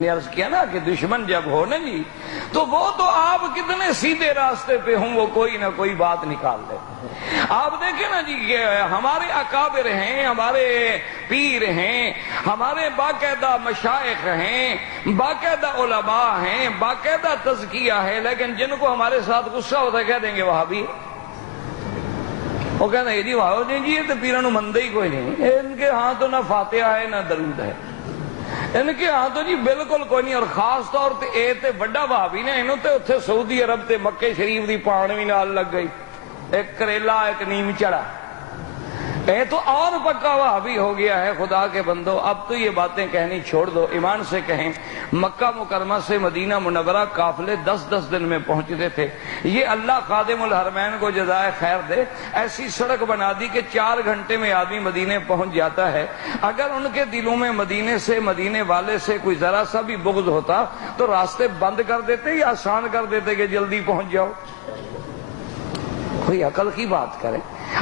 نے عرض کیا نا کہ دشمن جب ہو نا جی تو وہ تو آپ کتنے سیدھے راستے پہ ہوں وہ کوئی نہ کوئی بات نکال دے. آپ دیکھیں نا جی کہ ہمارے اکابر ہیں، ہمارے پیر ہیں، ہمارے باقاعدہ مشائخ ہیں، باقاعدہ علماء ہیں، باقاعدہ تزکیہ ہے، لیکن جن کو ہمارے ساتھ غصہ ہوتا ہے کہہ دیں گے وہابی. وہ کہتے ہیں جی وہاں جی یہ تو پیرانو مندے ہی کوئی نہیں، ان کے ہاں تو نہ فاتحہ ہے نہ درود ہے، ان کے ہاں تو جی بالکل کوئی نہیں. اور خاص طور تے اے تے بڑا بھابی نے انہوں تے اتھے سعودی عرب تے مکے شریف دی پانویں نال لگ گئی، ایک کریلا ایک نیم چڑا. اے تو اور پکا وہابی ہو گیا ہے. خدا کے بندو اب تو یہ باتیں کہنی چھوڑ دو، ایمان سے کہیں. مکہ مکرمہ سے مدینہ منورہ قافلے 10 دن میں پہنچتے تھے. یہ اللہ خادم الحرمین کو جزائے خیر دے، ایسی سڑک بنا دی کہ 4 گھنٹے میں آدمی مدینے پہنچ جاتا ہے. اگر ان کے دلوں میں مدینے سے، مدینے والے سے کوئی ذرا سا بھی بغض ہوتا تو راستے بند کر دیتے یا آسان کر دیتے کہ جلدی پہنچ جاؤ. کوئی عقل کی بات کرے.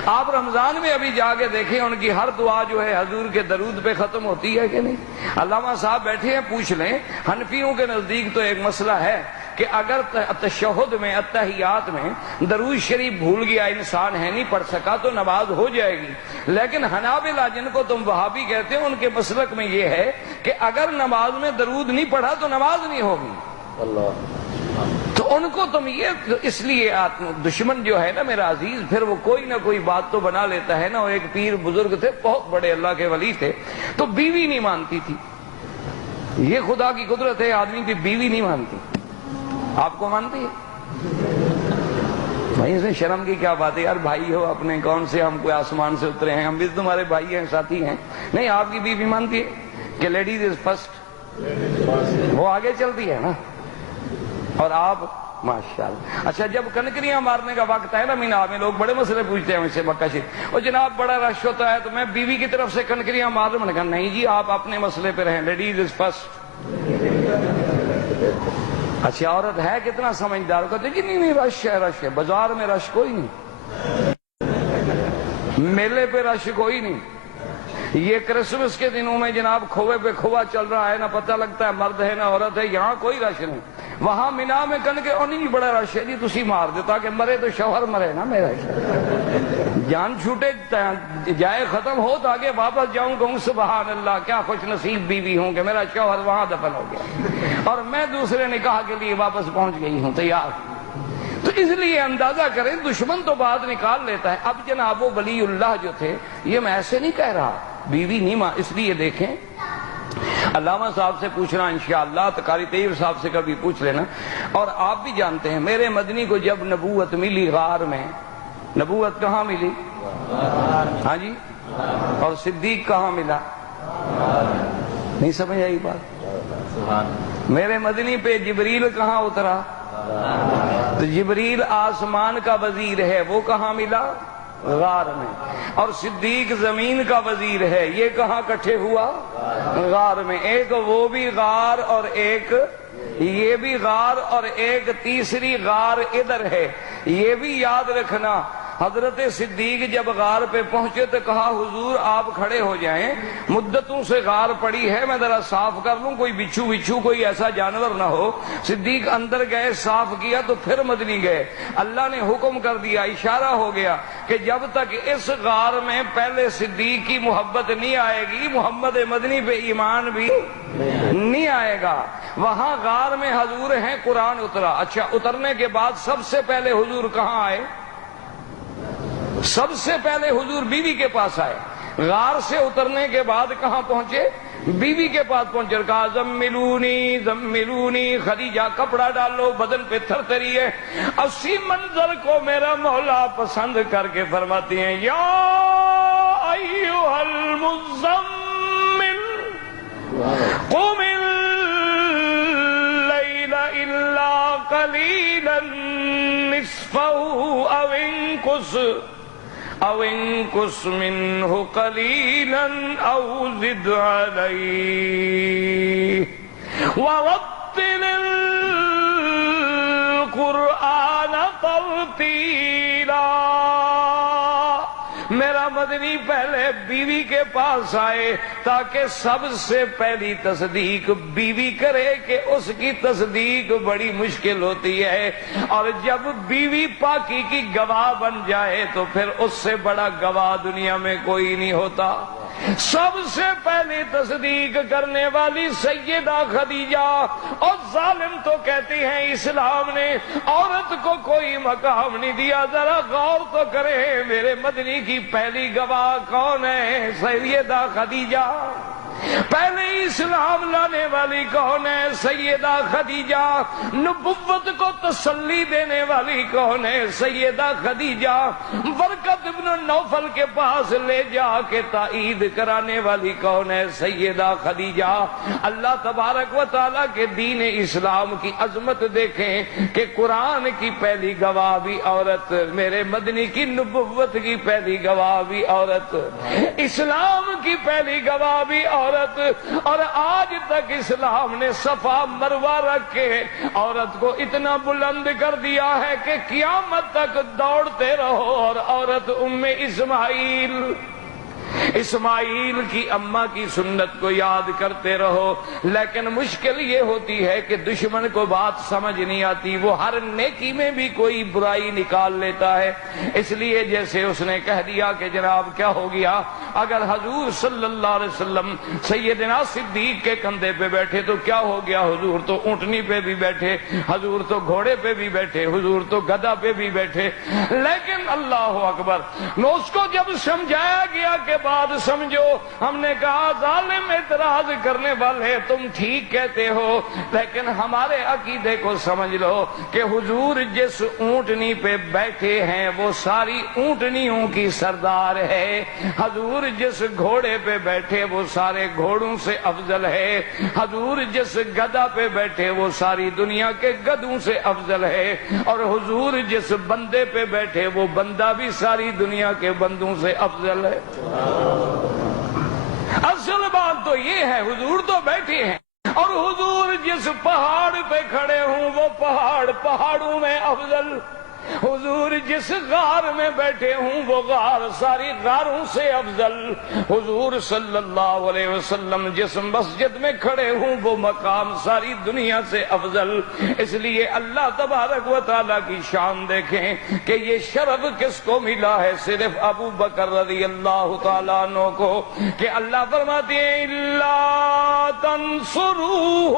آپ رمضان میں ابھی جا کے دیکھیں ان کی ہر دعا جو ہے حضور کے درود پہ ختم ہوتی ہے کہ نہیں. علامہ صاحب بیٹھے ہیں، پوچھ لیں. حنفیوں کے نزدیک تو ایک مسئلہ ہے کہ اگر تشہد میں، اتحیات میں درود شریف بھول گیا انسان ہے نہیں پڑھ سکا تو نماز ہو جائے گی. لیکن حنابلہ جن کو تم وہابی کہتے ہیں ان کے مسلک میں یہ ہے کہ اگر نماز میں درود نہیں پڑھا تو نماز نہیں ہوگی. اللہ. تو ان کو تم یہ اس لیے دشمن جو ہے نا میرا عزیز پھر وہ کوئی نہ کوئی بات تو بنا لیتا ہے نا. وہ ایک پیر بزرگ تھے، بہت بڑے اللہ کے ولی تھے، تو بیوی نہیں مانتی تھی. یہ خدا کی قدرت ہے، آدمی کی بیوی نہیں مانتی. آپ کو مانتی ہے؟ بھائی سے شرم کی کیا بات ہے یار، بھائی ہو اپنے، کون سے ہم کوئی آسمان سے اترے ہیں، ہم بھی تمہارے بھائی ہیں، ساتھی ہیں. نہیں، آپ کی بیوی مانتی ہے کہ لیڈیز از فرسٹ، وہ آگے چلتی ہے نا. اور آپ ماشاءاللہ. اچھا جب کنکریاں مارنے کا وقت ہے نا مینا میں، لوگ بڑے مسئلے پوچھتے ہیں مجھ سے مکہ شریف، اور جناب بڑا رش ہوتا ہے تو میں بیوی کی طرف سے کنکریاں مار دوں. میں نے کہا نہیں جی آپ اپنے مسئلے پہ رہیں، لیڈیز از فرسٹ. اچھا عورت ہے کتنا سمجھدار، کہتے جی نہیں رش ہے، رش ہے. بازار میں رش کوئی نہیں، میلے پہ رش کوئی نہیں. یہ کرسمس کے دنوں میں جناب کھوے پہ کھوا چل رہا ہے، نہ پتہ لگتا ہے مرد ہے نہ عورت ہے. یہاں کوئی رش نہیں. وہاں مینا میں کن کے نہیں بڑا رش ہے جی تسی مار دے تاکہ مرے تو شوہر مرے نا میرا، جان چھوٹے جائے ختم ہو تاکہ واپس جاؤں کہوں سبحان اللہ کیا خوش نصیب بیوی ہوں کہ میرا شوہر وہاں دفن ہو گیا اور میں دوسرے نکاح کے لیے واپس پہنچ گئی ہوں تیار. تو اس لیے اندازہ کریں دشمن تو بات نکال لیتا ہے. اب جناب وہ ولی اللہ جو تھے، یہ میں ایسے نہیں کہہ رہا بیوی نہیں ماں، اس لیے دیکھیں علامہ صاحب سے پوچھنا انشاءاللہ، قاری طیب صاحب سے کبھی پوچھ لینا. اور آپ بھی جانتے ہیں میرے مدنی کو جب نبوت ملی غار میں، نبوت کہاں ملی؟ ہاں جی. اور صدیق کہاں ملا؟ نہیں سمجھ آئی بات؟ میرے مدنی پہ جبریل کہاں اترا؟ تو جبریل آسمان کا وزیر ہے، وہ کہاں ملا؟ غار میں. اور صدیق زمین کا وزیر ہے، یہ کہاں کٹھے ہوا؟ غار میں. ایک وہ بھی غار اور ایک یہ بھی غار اور ایک تیسری غار ادھر ہے. یہ بھی یاد رکھنا. حضرت صدیق جب غار پہ پہنچے تو کہا حضور آپ کھڑے ہو جائیں، مدتوں سے غار پڑی ہے، میں ذرا صاف کر لوں، کوئی بچھو کوئی ایسا جانور نہ ہو. صدیق اندر گئے، صاف کیا تو پھر مدنی گئے. اللہ نے حکم کر دیا، اشارہ ہو گیا کہ جب تک اس غار میں پہلے صدیق کی محبت نہیں آئے گی محمد مدنی پہ ایمان بھی نہیں آئے گا. وہاں غار میں حضور ہیں، قرآن اترا. اچھا اترنے کے بعد سب سے پہلے حضور کہاں آئے؟ سب سے پہلے حضور بیوی کے پاس آئے. غار سے اترنے کے بعد کہاں پہنچے؟ بیوی کے پاس پہنچے. کہا زملونی زملونی، خدیجہ کپڑا ڈالو، بدن پہ تھر تھری ہے. اسی منظر کو میرا مولا پسند کر کے فرماتی ہیں یا ایھا المزمل قم اللیل الا قلیلا نصفہ او انقص منہ قلیلا او زد علیہ ورتل القرآن ترتیلا. میرا مدنی پہلے ہے بیوی کے پاس آئے تاکہ سب سے پہلی تصدیق بیوی کرے کہ اس کی تصدیق بڑی مشکل ہوتی ہے، اور جب بیوی پاکی کی گواہ بن جائے تو پھر اس سے بڑا گواہ دنیا میں کوئی نہیں ہوتا۔ سب سے پہلی تصدیق کرنے والی سیدہ خدیجہ، اور ظالم تو کہتی ہیں اسلام نے عورت کو کوئی مقام نہیں دیا۔ ذرا غور تو کرے میرے مدنی کی پہلی گواہ کون ہے؟ سیدہ خدیجہ۔ پہلے اسلام لانے والی کون ہے؟ سیدہ خدیجہ۔ نبوت کو تسلی دینے والی کون ہے؟ سیدہ خدیجہ۔ ورقۃ ابن نوفل کے پاس لے جا کے تائید کرانے والی کون ہے؟ سیدہ خدیجہ۔ اللہ تبارک و تعالیٰ کے دین اسلام کی عظمت دیکھیں کہ قرآن کی پہلی گواہ بھی عورت، میرے مدنی کی نبوت کی پہلی گواہ بھی عورت، اسلام کی پہلی گواہ بھی عورت، اور آج تک اسلام نے صفا مروہ رکھ کے عورت کو اتنا بلند کر دیا ہے کہ قیامت تک دوڑتے رہو اور عورت اسماعیل کی اماں کی سنت کو یاد کرتے رہو۔ لیکن مشکل یہ ہوتی ہے کہ دشمن کو بات سمجھ نہیں آتی، وہ ہر نیکی میں بھی کوئی برائی نکال لیتا ہے۔ اس لیے جیسے اس نے کہہ دیا کہ جناب کیا ہو گیا، اگر حضور صلی اللہ علیہ وسلم سیدنا صدیق کے کندھے پہ بیٹھے تو کیا ہو گیا؟ حضور تو اونٹنی پہ بھی بیٹھے، حضور تو گھوڑے پہ بھی بیٹھے، حضور تو گدھا پہ بھی بیٹھے۔ لیکن اللہ اکبر، اس کو جب سمجھایا گیا کہ بات سمجھو، ہم نے کہا ظالم اعتراض کرنے والے تم ٹھیک کہتے ہو، لیکن ہمارے عقیدے کو سمجھ لو کہ حضور جس اونٹنی پہ بیٹھے ہیں وہ ساری اونٹنیوں کی سردار ہے، حضور جس گھوڑے پہ بیٹھے وہ سارے گھوڑوں سے افضل ہے، حضور جس گدھا پہ بیٹھے وہ ساری دنیا کے گدھوں سے افضل ہے، اور حضور جس بندے پہ بیٹھے وہ بندہ بھی ساری دنیا کے بندوں سے افضل ہے۔ اصل بات تو یہ ہے، حضور تو بیٹھے ہیں، اور حضور جس پہاڑ پہ کھڑے ہوں وہ پہاڑ پہاڑوں میں افضل، حضور جس غار میں بیٹھے ہوں وہ غار ساری غاروں سے افضل، حضور صلی اللہ علیہ وسلم جس مسجد میں کھڑے ہوں وہ مقام ساری دنیا سے افضل۔ اس لیے اللہ تبارک و تعالیٰ کی شان دیکھیں کہ یہ شرف کس کو ملا ہے؟ صرف ابو بکر رضی اللہ تعالیٰ عنہ کو، کہ اللہ فرماتے ہیں الا تنصروہ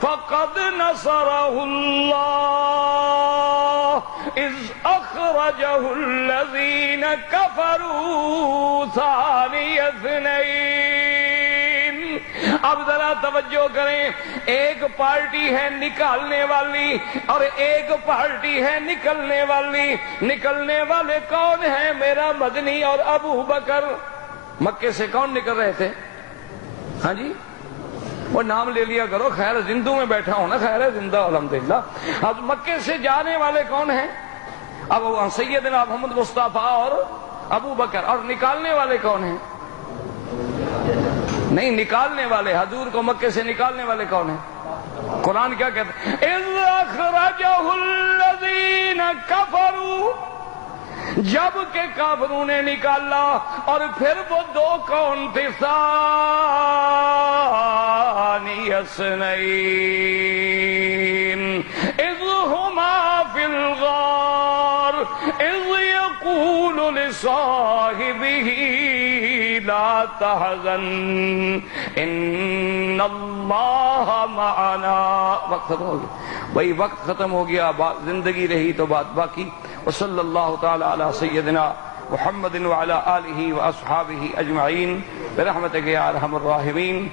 فقد نصرہ اللہ اذ اخرجہ الذین کفروا ثانی اثنین۔ اب ذرا توجہ کریں، ایک پارٹی ہے نکالنے والی اور ایک پارٹی ہے نکلنے والی۔ نکلنے والے کون ہیں؟ میرا مدنی اور ابو بکر۔ مکے سے کون نکل رہے تھے؟ ہاں جی، وہ نام لے لیا کرو، خیر زندوں میں بیٹھا ہوں نا، خیر ہے زندہ الحمدللہ۔ اب مکے سے جانے والے کون ہیں؟ اب سیدنا محمد مصطفیٰ اور ابو بکر۔ اور نکالنے والے کون ہیں؟ نہیں، نکالنے والے حضور کو مکے سے نکالنے والے کون ہیں؟ قرآن کیا کہتا ہے؟ اذ اخرجہ الذین کفروا، جب کہ کافروں نے نکالا۔ اور پھر وہ دو کون تھے؟ ثانی اثنین اذ ہما فی الغار اذ یقول لصاحبہ لا تحزن ان اللہ معنا۔ وقت ختم ہو گیا بھائی، وقت ختم ہو گیا، زندگی رہی تو بات باقی۔ وصلی اللہ تعالی علی سیدنا محمد وعلی آلہ واصحابہ اجمعین برحمتک یا ارحم الراحمین۔